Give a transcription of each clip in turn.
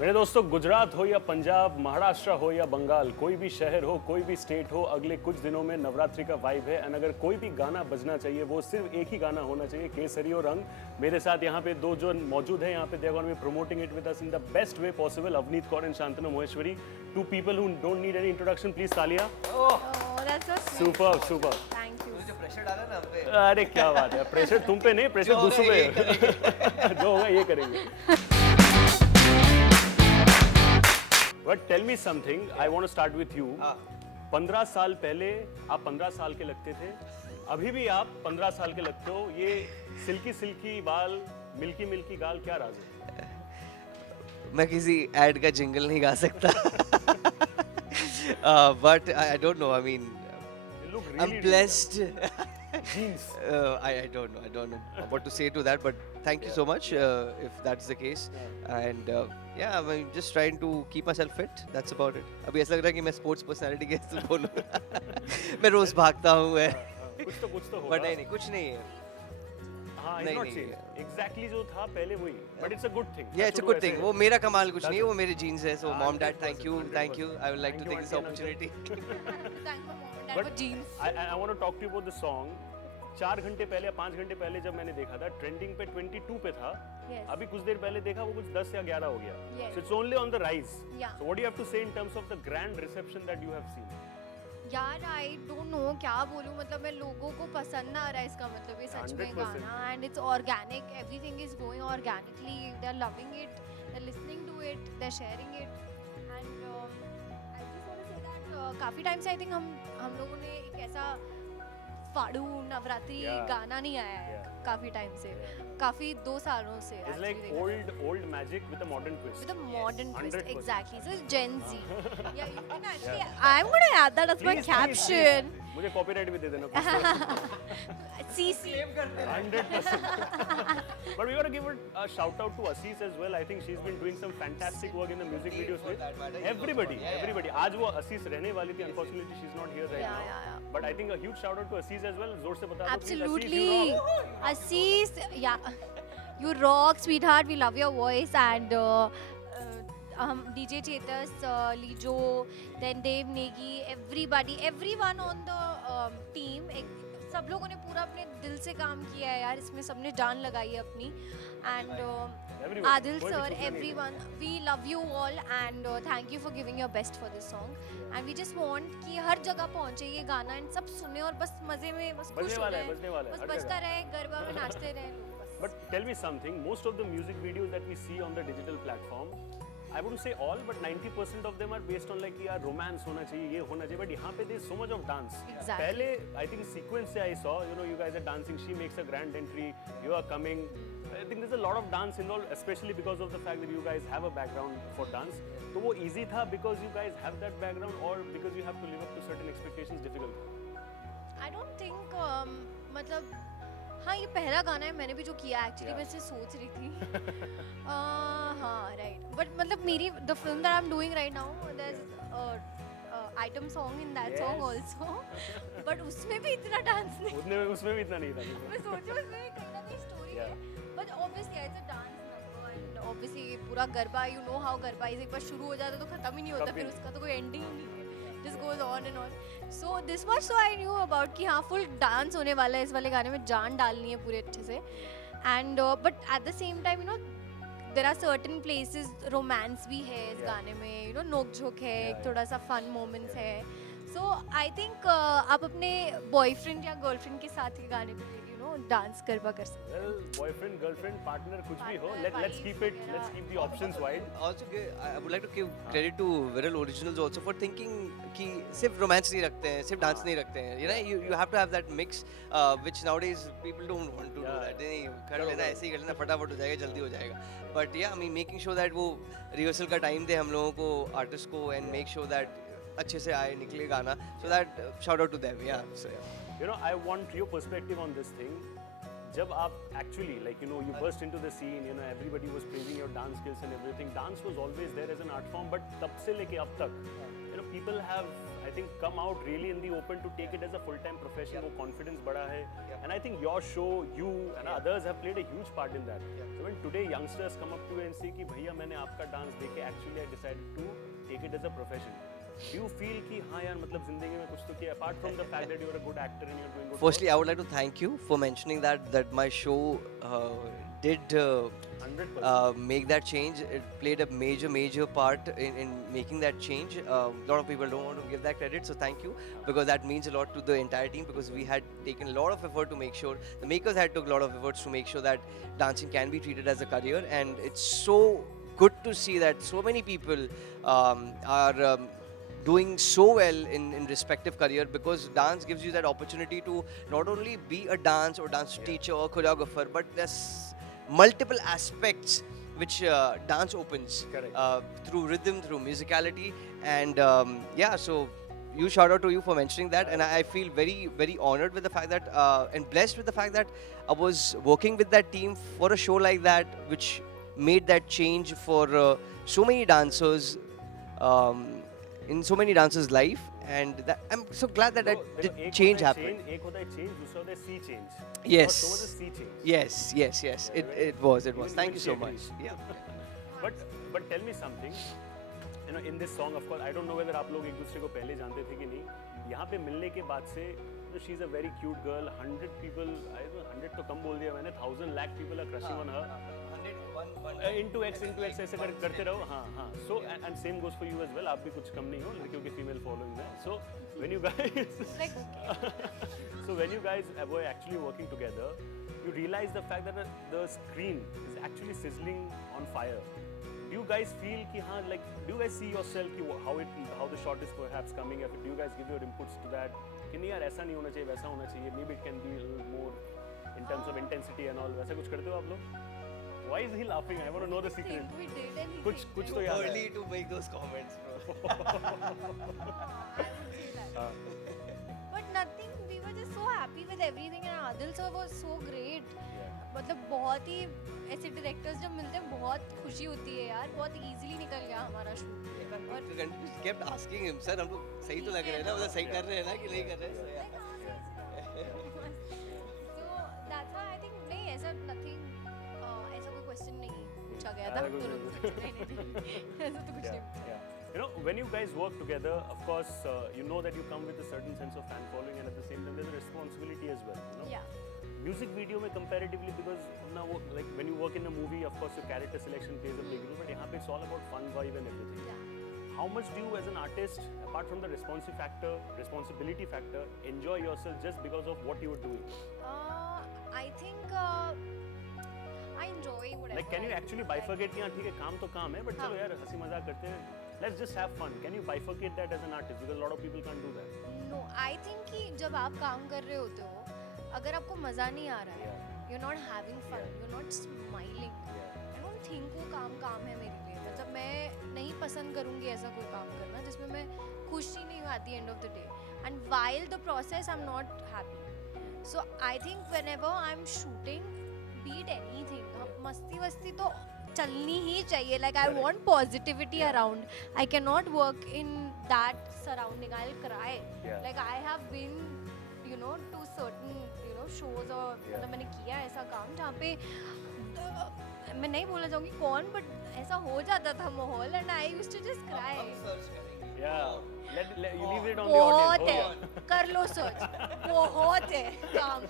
मेरे दोस्तों, गुजरात हो या पंजाब, महाराष्ट्र हो या बंगाल, कोई भी शहर हो, कोई भी स्टेट हो, अगले कुछ दिनों में नवरात्रि का वाइब है। एंड अगर कोई भी गाना बजना चाहिए, वो सिर्फ एक ही गाना होना चाहिए, केसरी और रंग। मेरे साथ यहाँ पे दो जो मौजूद हैं, यहाँ पे they are gonna be promoting it with us in the best way possible. Avneet Kaur and Shantanu Maheshwari, two people who don't need any introduction. Please तालियां। Oh, that's so sweet. Super super. Thank you. जो प्रेशर डाला ना हम पे, अरे क्या बात है, प्रेशर तुम पे नहीं, प्रेशर जो होगा दूसरों ये पे जो होगा ये करेंगे। But tell me something, I want to start with you. 15 साल पहले आप 15 साल के लगते थे, अभी भी आप 15 साल के लगते हो। ये सिल्की सिल्की बाल, मिल्की मिल्की गाल, क्या राज है? मैं किसी एड का जिंगल नहीं गा सकता but I don't know, I mean You look I'm really blessed. jeans. I don't know what to say to that, but thank you so much if that's the case. And yeah, I'm just trying to keep myself fit. That's about it. अभी ऐसा लग रहा है कि मैं sports personality के तो बोलूँ मैं रोज भागता हूँ मैं कुछ तो होगा। बट नहीं कुछ नहीं है. हाँ, नहीं, it's not नहीं, changed. Exactly जो था पहले वही, but it's a good thing. Yeah, it's a good thing. वो मेरा कमाल कुछ नहीं है, वो मेरे जीन्स है. So mom, dad, 100%, thank you. I would like to take this Thank you, opportunity. Thank my mom and dad But for jeans. I want to talk to you about the song. 4 घंटे पहले या 5 घंटे पहले जब मैंने देखा था, trending पे 22 पे था। Yes. अभी कुछ देर पहले देखा वो कुछ 10 या 11 हो गया। Yes. So it's only on the rise. Yeah. So what do you have to say in terms of the grand reception that you have seen? यार आई डोंट नो क्या बोलूं, मतलब मैं लोगों को पसंद ना आ रहा है इसका मतलब, ये सच में 100%. गाना and it's organic, everything is going organically, they are loving it, they are listening to it, they are sharing it and I just want to say that काफी टाइम से आई थिंक हम लोगों ने एक ऐसा फाड़ू नवरात्रि Yeah. गाना नहीं आया है Yeah. काफी टाइम से, काफी 2 सालों से It's like old magic with a modern twist. with a modern twist. 100%. Exactly, so it's Gen Z. Yeah, you can actually I'm gonna add that as my Please, caption. please. मुझे copyright भी दे देना please. CC. 100%. But we got to give a shout out to Assis as well. I think she's been doing some fantastic work in the music videos with everybody. आज वो Assis रहने वाली थी, unfortunately she's not here right Yeah, now. yeah, yeah. But I think a huge shout out to Assis as well. जोर से बता दो please. Assis, Absolutely. you rock. Assis, yeah, you rock, sweetheart. We love your voice and DJ Chetas, Lijo, then Dev Negi, everyone on the team. सब लोगों ने पूरा अपने दिल से काम किया है यार, इसमें सबने जान लगाई है अपनी एंड Everyone. Adil कोई भी sir, चूक नहीं है। everyone, we love you all and thank you for giving your best for this song and we just want कि हर जगह पहुंचे ये गाना एंड सब सुने और बस मजे में बस बजने खुश हो वाला है, रहे बजने वाला है, बस हर बजता जगह। रहे, गरबा में नाचते रहे लोग बस. But tell me something, most of the music videos that we see on the digital platform, I wouldn't say all, but 90% of them are based on like यार romance होना चाहिए, ये होना चाहिए, but यहाँ पे there's so much of dance. Exactly. पहले I think sequence से I saw, you guys are dancing, she makes a grand entry, you are coming. I think there's a lot of dance involved, especially because of the fact that you guys have a background for dance. तो वो easy था because you guys have that background or because you have to live up to certain expectations, difficult था? I don't think मतलब हाँ ये पहला गाना है मैंने भी जो किया एक्चुअली मैं इसे सोच रही थी हाँ राइट बट मतलब मेरी the film that I am doing right now there is item song in that song also but उसमें भी इतना डांस नहीं उसमें भी इतना नहीं था। मैं सोचूं उसमें भी कहीं ना कहीं स्टोरी है but obviously it's a dance number and obviously पूरा garba you know how garba is एक बार शुरू हो जाता तो खत्म ही नहीं होता कभी फिर उसका तो कोई एंडिंग ही नहीं है just goes on and on. So this much so I knew about कि हाँ full dance होने वाला है इस वाले गाने में, जान डालनी है पूरे अच्छे से and but at the same time you know there are certain places romance भी है इस गाने में, you know नोक झोंक है, एक थोड़ा सा fun moments है. So I think आप अपने boyfriend या girlfriend के साथ ये गाने पे you know डांस गरबा कर सकते Well, boyfriend, girlfriend, partner, कुछ भी हो, Partner, let's wife keep it, वगैरह. let's keep the options wide. Also, I would like to give credit to Viral Originals also for thinking कि सिर्फ रोमांस नहीं रखते हैं, सिर्फ डांस नहीं रखते हैं. You have to have that mix, which nowadays people don't want to do Yeah. that. नहीं कर लेना, ऐसे ही कर लेना, फटाफट हो जाएगा, जल्दी हो जाएगा. But yeah, I mean making sure that वो रिहर्सल का टाइम दे हम लोगों को, आर्टिस्ट को, and make sure that अच्छे से आए निकले गाना. So that shout out to them. Yeah. So, yeah. I want your perspective on this thing. जब आप actually like you know you burst into the scene, you know everybody was praising your dance skills and everything. Dance was always there as an art form, but तब से लेके अब तक, you know people have I think come out really in the open to take it as a full-time profession. वो confidence बढ़ा है, and I think your show, you and others have played a huge part in that. So when today youngsters come up to you and say कि भैया मैंने आपका dance देखे actually I decided to take it as a profession. Do you feel कि हाँ यार मतलब जिंदगी में कुछ तो किया apart from the fact that you're a good actor and you're doing good Firstly, I would like to thank you for mentioning that my show did 100%. make that change. It played a major part in making that change. A lot of people don't want to give that credit, so thank you, because that means a lot to the entire team, because we had taken a lot of effort to make sure, the makers had took a lot of efforts to make sure that dancing can be treated as a career, and it's so good to see that so many people are doing so well in respective career, because dance gives you that opportunity to not only be a dance or dance teacher or choreographer, but there's multiple aspects which dance opens Correct. through rhythm, through musicality, and yeah, so you shout out to you for mentioning that, and I feel very honored with the fact that and blessed with the fact that I was working with that team for a show like that, which made that change for so many dancers in so many dancers' life, and that, I'm so glad that देखो, that एक change होता है happened. change, एक होता है change, दूसरा होता है sea change. Yes. Your show was a sea change. Yes. It was. Even Thank you she so agrees. much. Yeah. But tell me something. You know, in this song, of course, I don't know whether आप लोग एक दूसरे को पहले जानते थे कि नहीं. यहाँ पे मिलने के बाद से, you know, she's a very cute girl. 100 people, I don't know, 100 तो कम बोल दिया मैंने. 1,000 lakh people are crushing on her. Into X ऐसे करते रहो. हाँ. So and same goes for you as well. आप भी कुछ कम नहीं हो लड़कियों के female following में. So when you guys Like, okay. so when you guys were actually working together, you realize the fact that the screen is actually sizzling on fire. Do you guys feel कि हाँ, like, do you guys see yourself कि how the shot is perhaps coming up? Do you guys give your inputs to that? कि नहीं यार ऐसा नहीं होना चाहिए, वैसा होना चाहिए. Maybe it can be a little more in terms of intensity and all. वैसा कुछ करते हो आप लोग? Why is he laughing? I want to know the secret. think we did anything. कुछ तो याद है. Early to make those comments, bro. I would say that. But nothing. We were just so happy with everything, and Adil sir was so great. मतलब बहुत ही ऐसे directors जब मिलते हैं बहुत खुशी होती है यार. बहुत इजीली निकल गया हमारा shoot. We kept asking him, sir, हम लोग सही तो लग रहे हैं ना, मतलब सही कर रहे हैं ना कि नहीं कर रहे हैं? So that's why I think नहीं ऐसा nothing ऐसा कोई क्वेश्चन नहीं पूछा गया था. ऐसा कुछ नहीं पूछा. नहीं ऐसा तो कुछ नहीं पूछा. Yeah. You know, when you guys work together, of course, you know that you come with a certain sense of fan following, and at the same time, there's a responsibility as well. You know? Yeah. Music video में comparatively, because now like when you work in a movie, of course, your character selection plays a big role, but यहाँ पे it's all about fun vibe and everything. Yeah. How much do you, as an artist, apart from the responsibility factor, enjoy yourself just because of what you are doing? I think I enjoy whatever. Like, can you actually bifurcate कि हाँ ठीक है काम तो काम है, but चलो यार हंसी मजाक करते हैं. Let's just have fun. Can you bifurcate that as an artist? Because a lot of people can't do that. No, I think कि जब आप काम कर रहे होते हो, अगर आपको मज़ा नहीं आ रहा है, you're not having fun, you're not smiling. I don't think वो काम है मेरे लिए. मतलब मैं नहीं पसंद करूँगी ऐसा कोई काम करना जिसमें मैं खुशी नहीं हूँ at the end of the day. And while the process, I'm not happy. So I think whenever I'm shooting, be it anything, मस्ती वस्ती तो चलनी ही चाहिए. Like, I want positivity around. I cannot work in that surrounding. I'll cry. Yeah. Like, I have been, you know, to certain, you know, shows और मतलब मैंने किया ऐसा काम जहाँ पे मैं नहीं बोलना चाहूँगी कौन, but ऐसा हो जाता था माहौल, and I used to just cry. Yeah. You leave it on the audience. बहुत हो है, गया. कर लो सर्च. बहुत है काम.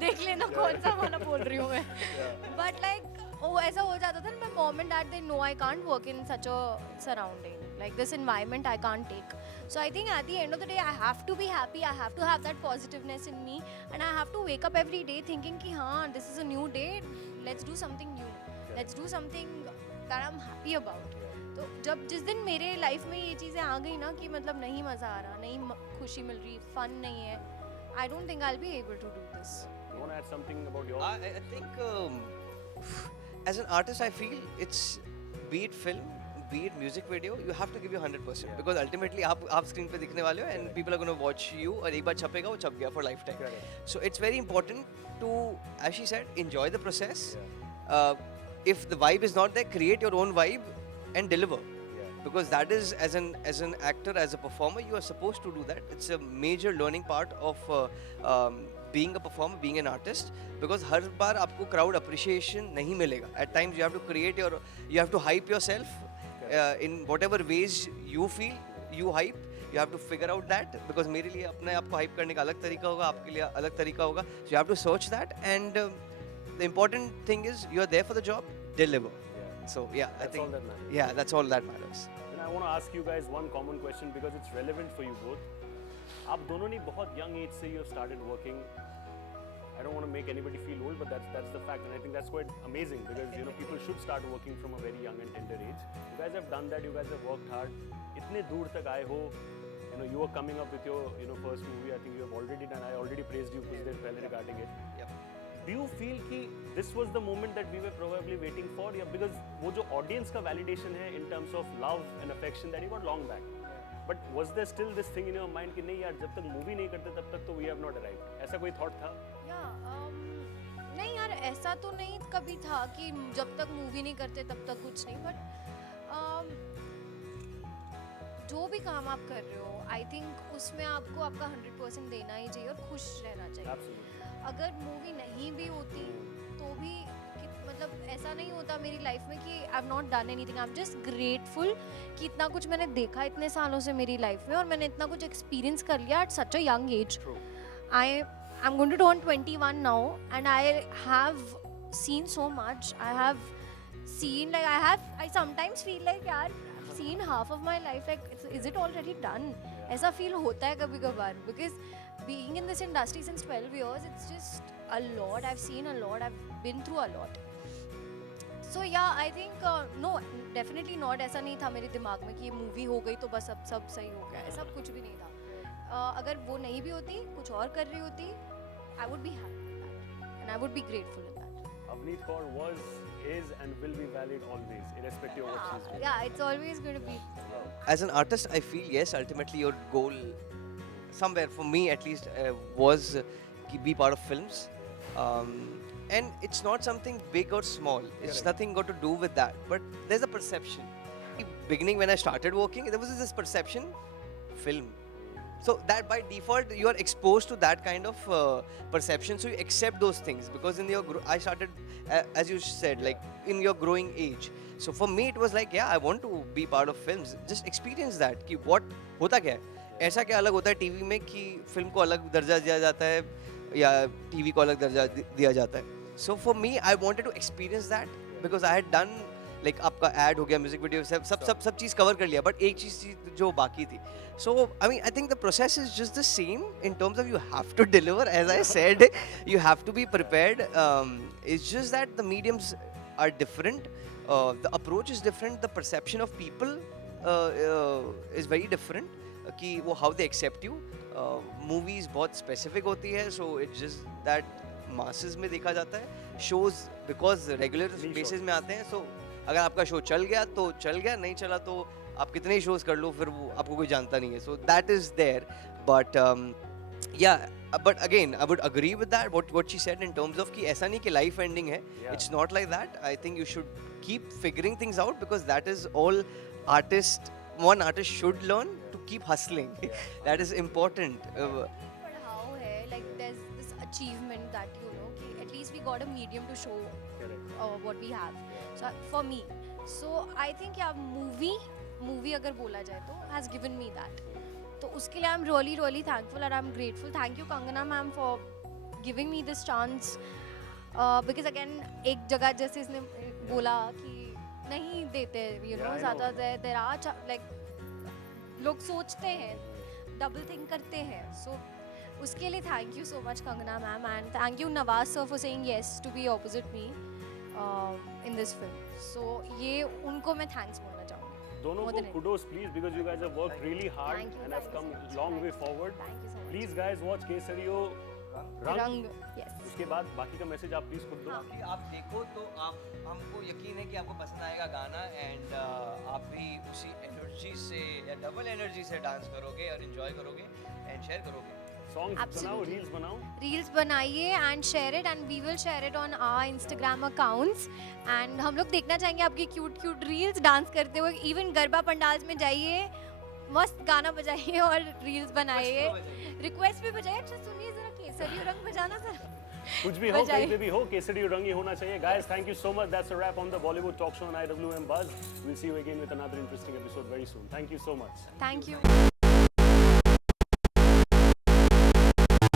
देख लेना कौन सा गाना बोल रही हूँ मैं. But like, वो ऐसा हो जाता था ना, my mom and dad, they know I can't work in such a surrounding. Like, this environment I can't take. So I think at the end of the day, I have to be happy. I have to have that positiveness in me, and I have to wake up every day thinking कि हाँ, this is a new day. Let's do something new. Let's do something that I'm happy about. तो जब जिस दिन मेरे life में ये चीज़ें आ गई ना कि मतलब नहीं मज़ा आ रहा, नहीं खुशी मिल रही, फन नहीं है, I don't think I'll be able to do this. You want to add something about your? I think as an artist, I feel it's, be it film, be it music video, you have to give you 100% because ultimately आप screen पे दिखने वाले हो and people are going to watch you और एक बार छपेगा वो छप गया for lifetime. So it's very important to, as she said, enjoy the process. If the vibe is not there, create your own vibe and deliver. Because that is, as an actor, as a performer, you are supposed to do that. It's a major learning part of being a performer, being an artist. Because हर बार आपको crowd appreciation नहीं मिलेगा. At times you have to create you have to hype yourself in whatever ways you feel you hype. You have to figure out that because मेरे लिए अपने आप को hype करने का अलग तरीका होगा, आपके लिए अलग तरीका होगा. So you have to search that, and the important thing is you are there for the job, deliver. So yeah, That's I think all that matters. yeah, that's all that matters. And I want to ask you guys one common question because it's relevant for you both. आप दोनों ने बहुत young age से you have started working. I don't want to make anybody feel old, but that's the fact, and I think that's quite amazing because people should start working from a very young and tender age. You guys have done that. You guys have worked hard. इतने दूर तक आए हो. You were coming up with your first movie. I think you have already done. I already praised you कुछ देर पहले regarding it. Yep. Do you feel कि this was the moment that we were probably waiting for? Yeah, because वो जो audience का validation है in terms of love and affection that you got long back. But was there still this thing in your mind कि नहीं यार जब तक movie नहीं करते तब तक तो we have not arrived? ऐसा कोई thought था? नहीं यार ऐसा तो नहीं कभी था कि जब तक मूवी नहीं करते तब तक कुछ नहीं बट जो भी काम आप कर रहे हो आई थिंक उसमें आपको आपका 100% देना ही चाहिए और खुश रहना चाहिए. Absolutely. अगर मूवी नहीं भी होती तो भी मतलब ऐसा नहीं होता मेरी लाइफ में कि I have not done anything. I am just grateful कि इतना कुछ मैंने देखा इतने सालों से मेरी लाइफ में और मैंने इतना कुछ एक्सपीरियंस कर लिया at such a young age. I'm going to turn 21 now and I have seen so much. I have seen I sometimes feel like yaar I've seen half of my life, like is it already done? ऐसा feel होता है कभी कभार because being in this industry since 12 years it's just a lot. I've seen a lot. I've been through a lot. So yeah, I think no, definitely not. ऐसा नहीं था मेरे दिमाग में कि ये मूवी हो गई तो बस अब सब सही हो गया. ऐसा कुछ भी नहीं था. अगर वो नहीं भी होती कुछ और कर रही होती I would be happy with that and I would be grateful in that. Avneet Kaur was, is and will be valid always, irrespective of what she's doing. Yeah, it's always going to be. As an artist, I feel yes, ultimately your goal, somewhere for me at least, was to be part of films. And it's not something big or small. It's nothing got to do with that. But there's a perception. In the beginning, when I started working, there was this perception, film. So that by default you are exposed to that kind of perception. So you accept those things because in your I started as you said like in your growing age. So for me it was like yeah, I want to be part of films. Just experience that कि what होता क्या है. ऐसा क्या अलग होता है TV में कि फिल्म को अलग दर्जा दिया जाता है या टीवी को अलग दर्जा दिया जाता है. So for me I wanted to experience that because I had done like आपका ad हो गया, म्यूजिक वीडियो सब चीज़ कवर कर लिया बट एक चीज़ जो बाकी थी. So I mean I think the process is just the same in terms of you have to deliver, as I said, you have to be prepared. It's just that the mediums are different, the approach is different, the perception of people is very different कि वो how they accept you. Movies बहुत specific होती है, so it's just that masses में देखा जाता है. Shows because regular basis में आते हैं, so अगर आपका शो चल गया तो चल गया, नहीं चला तो आप कितने ही शोज कर लो फिर वो आपको कोई जानता नहीं है. So that is there but yeah but again I would agree with that what she said in terms of कि ऐसा नहीं कि life ending है. It's not like that. I think you should keep figuring things out because that is all one artist should learn, to keep hustling. That is important. पढ़ाओ है like there's this achievement that कि at least we got a medium to show what we have. So for me, so I think yeah, movie अगर बोला जाए तो has given me that. तो उसके लिए I'm really thankful and I'm grateful. Thank you Kangana ma'am for giving me this chance. Because again एक जगह जैसे इसने बोला कि नहीं देते ज़्यादा there are like लोग सोचते हैं, double think करते हैं. So उसके लिए thank you so much Kangana ma'am and thank you Nawaz sir for saying yes to be opposite me in this film. So ये उनको मैं thanks बोलना चाहूँगी. दोनों को kudos please because you guys have worked really hard and have come long way forward. Thank you so much. Please guys watch Kesario. रंग रंग, yes. उसके बाद बाकी का मैसेज आप प्लीज खुद दो बाकी आप देखो तो आप हमको यकीन है कि आपको पसंद आएगा गाना एंड आप भी उसी एनर्जी से या डबल एनर्जी से डांस करोगे और एंजॉय करोगे एंड शेयर करोगे सॉन्ग बनाओ Absolutely. रील्स बनाओ रील्स बनाइए and share it and we will share it on our Instagram accounts and हम लोग देखना चाहेंगे आपकी क्यूट क्यूट रील्स डांस करते हुए इवन गरबा पंडाल्स में जाइए मस्त गाना बजाइए और रील्स बनाइए रिक्वेस्ट भी बजाइए अच्छा सुनिए जरा केसरी रंग बजाना सर कुछ भी हो बजाइए। कहीं पे भी हो केसरी और रंगी होना चाहिए guys thank you so much that's a wrap on the Bollywood talk show on IWM Buzz we'll see you again with another interesting episode very soon thank you so much thank you